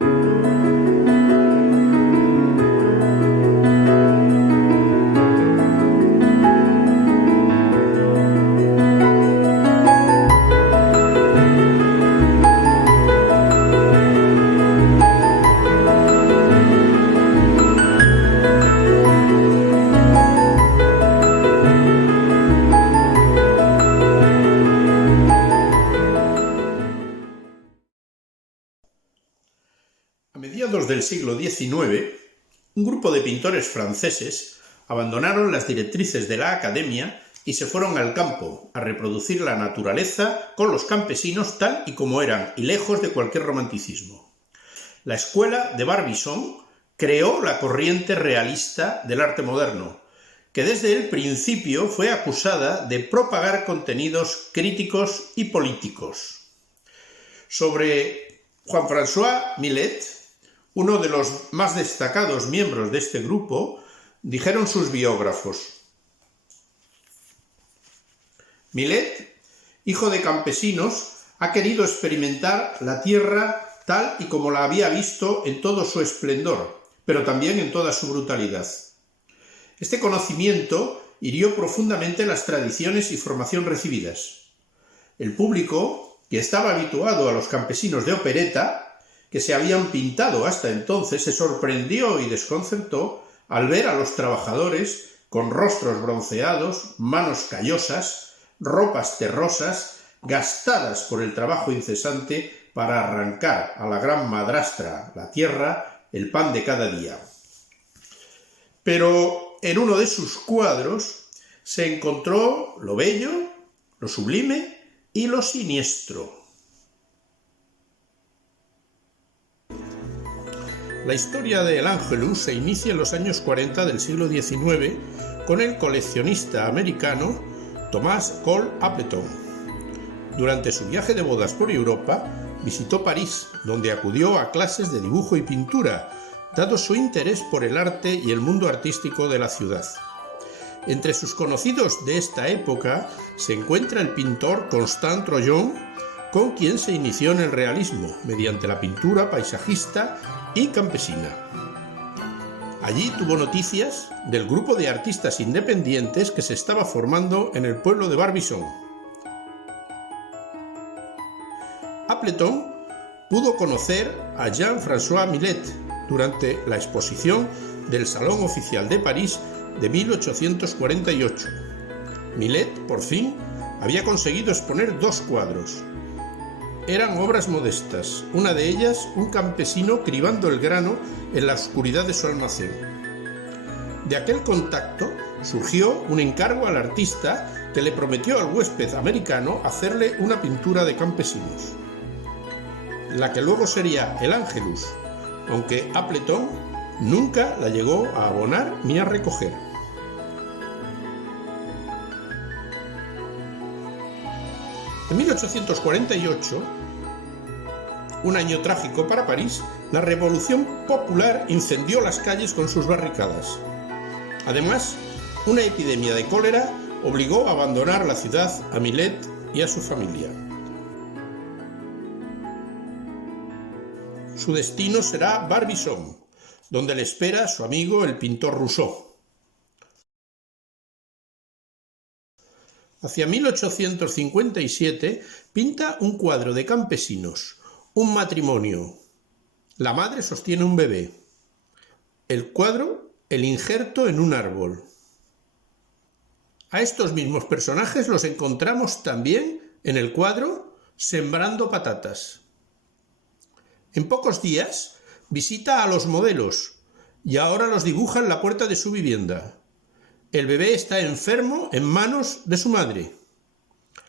A mediados del siglo XIX, un grupo de pintores franceses abandonaron las directrices de la academia y se fueron al campo a reproducir la naturaleza con los campesinos tal y como eran y lejos de cualquier romanticismo. La escuela de Barbizon creó la corriente realista del arte moderno, que desde el principio fue acusada de propagar contenidos críticos y políticos. Sobre Jean-François Millet, uno de los más destacados miembros de este grupo, dijeron sus biógrafos: Millet, hijo de campesinos, ha querido experimentar la tierra tal y como la había visto en todo su esplendor, pero también en toda su brutalidad. Este conocimiento hirió profundamente las tradiciones y formación recibidas. El público, que estaba habituado a los campesinos de opereta, que se habían pintado hasta entonces, se sorprendió y desconcertó al ver a los trabajadores con rostros bronceados, manos callosas, ropas terrosas, gastadas por el trabajo incesante para arrancar a la gran madrastra, la tierra, el pan de cada día. Pero en uno de sus cuadros se encontró lo bello, lo sublime y lo siniestro. La historia de El Ángelus se inicia en los años 40 del siglo XIX con el coleccionista americano Thomas Cole Appleton. Durante su viaje de bodas por Europa, visitó París, donde acudió a clases de dibujo y pintura, dado su interés por el arte y el mundo artístico de la ciudad. Entre sus conocidos de esta época se encuentra el pintor Constant Troyon, con quien se inició en el realismo, mediante la pintura paisajista y campesina. Allí tuvo noticias del grupo de artistas independientes que se estaba formando en el pueblo de Barbizon. Appleton pudo conocer a Jean-François Millet durante la exposición del Salón Oficial de París de 1848. Millet, por fin, había conseguido exponer 2 cuadros. Eran obras modestas, una de ellas un campesino cribando el grano en la oscuridad de su almacén. De aquel contacto surgió un encargo al artista que le prometió al huésped americano hacerle una pintura de campesinos, la que luego sería El Ángelus, aunque Appleton nunca la llegó a abonar ni a recoger. En 1848, un año trágico para París, la Revolución Popular incendió las calles con sus barricadas. Además, una epidemia de cólera obligó a abandonar la ciudad a Millet y a su familia. Su destino será Barbizon, donde le espera su amigo el pintor Rousseau. Hacia 1857 pinta un cuadro de campesinos, un matrimonio. La madre sostiene un bebé. El cuadro, el injerto en un árbol. A estos mismos personajes los encontramos también en el cuadro Sembrando patatas. En pocos días visita a los modelos y ahora los dibuja en la puerta de su vivienda. El bebé está enfermo en manos de su madre.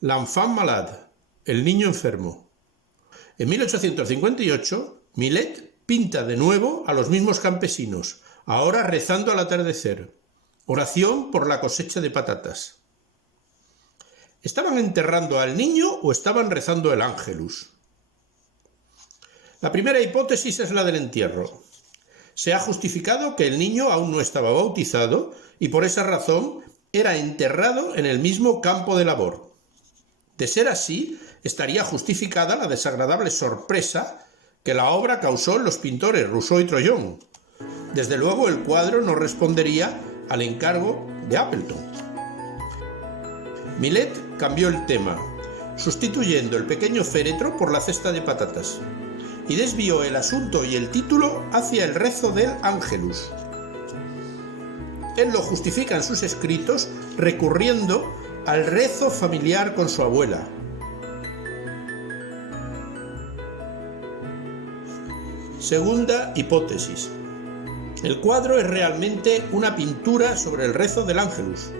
L'enfant malade, el niño enfermo. En 1858, Millet pinta de nuevo a los mismos campesinos, ahora rezando al atardecer. Oración por la cosecha de patatas. ¿Estaban enterrando al niño o estaban rezando el Ángelus? La primera hipótesis es la del entierro. Se ha justificado que el niño aún no estaba bautizado y por esa razón era enterrado en el mismo campo de labor. De ser así, estaría justificada la desagradable sorpresa que la obra causó en los pintores Rousseau y Troyon. Desde luego el cuadro no respondería al encargo de Appleton. Millet cambió el tema, sustituyendo el pequeño féretro por la cesta de patatas, y desvió el asunto y el título hacia el rezo del Ángelus. Él lo justifica en sus escritos recurriendo al rezo familiar con su abuela. Segunda hipótesis. El cuadro es realmente una pintura sobre el rezo del Ángelus,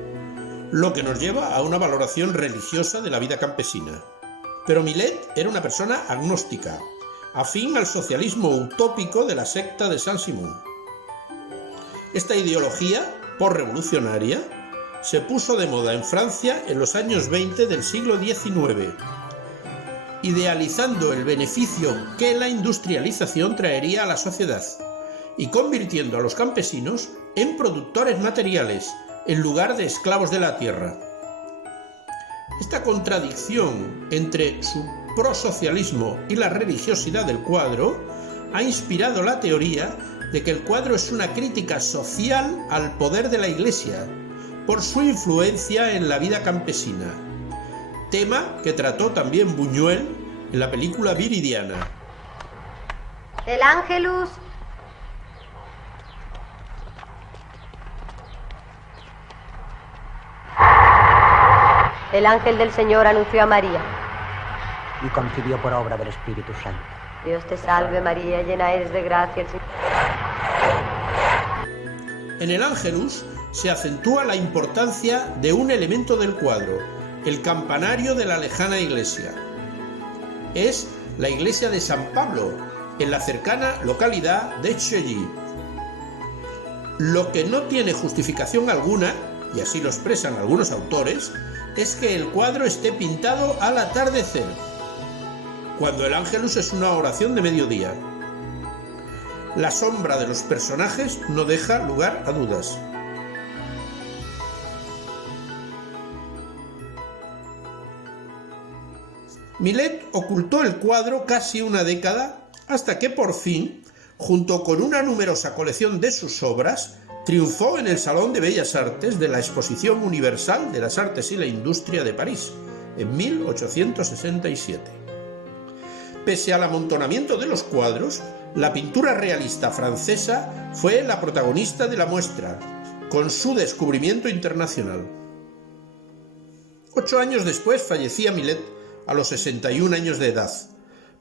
lo que nos lleva a una valoración religiosa de la vida campesina. Pero Millet era una persona agnóstica, afín al socialismo utópico de la secta de Saint-Simon. Esta ideología posrevolucionaria se puso de moda en Francia en los años 20 del siglo XIX, idealizando el beneficio que la industrialización traería a la sociedad y convirtiendo a los campesinos en productores materiales en lugar de esclavos de la tierra. Esta contradicción entre su prosocialismo y la religiosidad del cuadro ha inspirado la teoría de que el cuadro es una crítica social al poder de la Iglesia por su influencia en la vida campesina, tema que trató también Buñuel en la película Viridiana. El Ángelus. El ángel del Señor anunció a María. Y concibió por obra del Espíritu Santo. Dios te salve María, llena eres de gracia, el Señor. En el Ángelus se acentúa la importancia de un elemento del cuadro, el campanario de la lejana iglesia. Es la iglesia de San Pablo, en la cercana localidad de Chilly. Lo que no tiene justificación alguna, y así lo expresan algunos autores, es que el cuadro esté pintado al atardecer, cuando el Ángelus es una oración de mediodía. La sombra de los personajes no deja lugar a dudas. Millet ocultó el cuadro casi una década hasta que por fin, junto con una numerosa colección de sus obras, triunfó en el Salón de Bellas Artes de la Exposición Universal de las Artes y la Industria de París, en 1867. Pese al amontonamiento de los cuadros, la pintura realista francesa fue la protagonista de la muestra, con su descubrimiento internacional. 8 años después fallecía Millet a los 61 años de edad,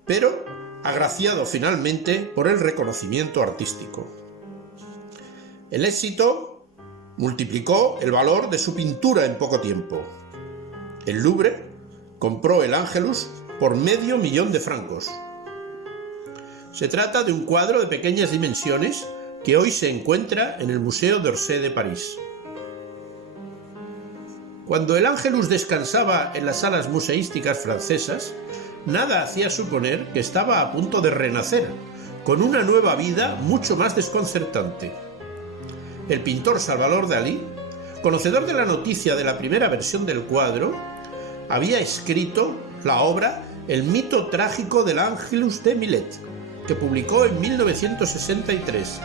pero agraciado finalmente por el reconocimiento artístico. El éxito multiplicó el valor de su pintura en poco tiempo. El Louvre compró el Ángelus por $500,000 de francos. Se trata de un cuadro de pequeñas dimensiones que hoy se encuentra en el Museo d'Orsay de París. Cuando el Ángelus descansaba en las salas museísticas francesas, nada hacía suponer que estaba a punto de renacer, con una nueva vida mucho más desconcertante. El pintor Salvador Dalí, conocedor de la noticia de la primera versión del cuadro, había escrito la obra El mito trágico del Ángelus de Millet, que publicó en 1963,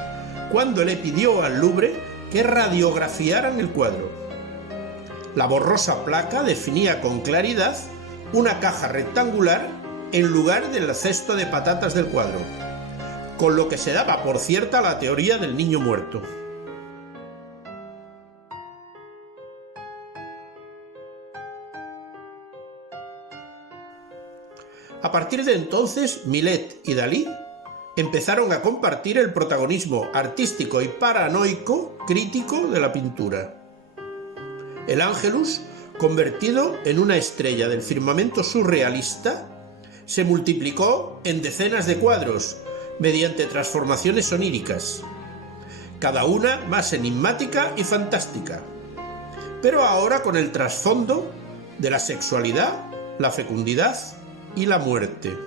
cuando le pidió al Louvre que radiografiaran el cuadro. La borrosa placa definía con claridad una caja rectangular en lugar del cesto de patatas del cuadro, con lo que se daba por cierta la teoría del niño muerto. A partir de entonces, Millet y Dalí empezaron a compartir el protagonismo artístico y paranoico crítico de la pintura. El Ángelus, convertido en una estrella del firmamento surrealista, se multiplicó en decenas de cuadros mediante transformaciones oníricas, cada una más enigmática y fantástica, pero ahora con el trasfondo de la sexualidad, la fecundidad y la muerte.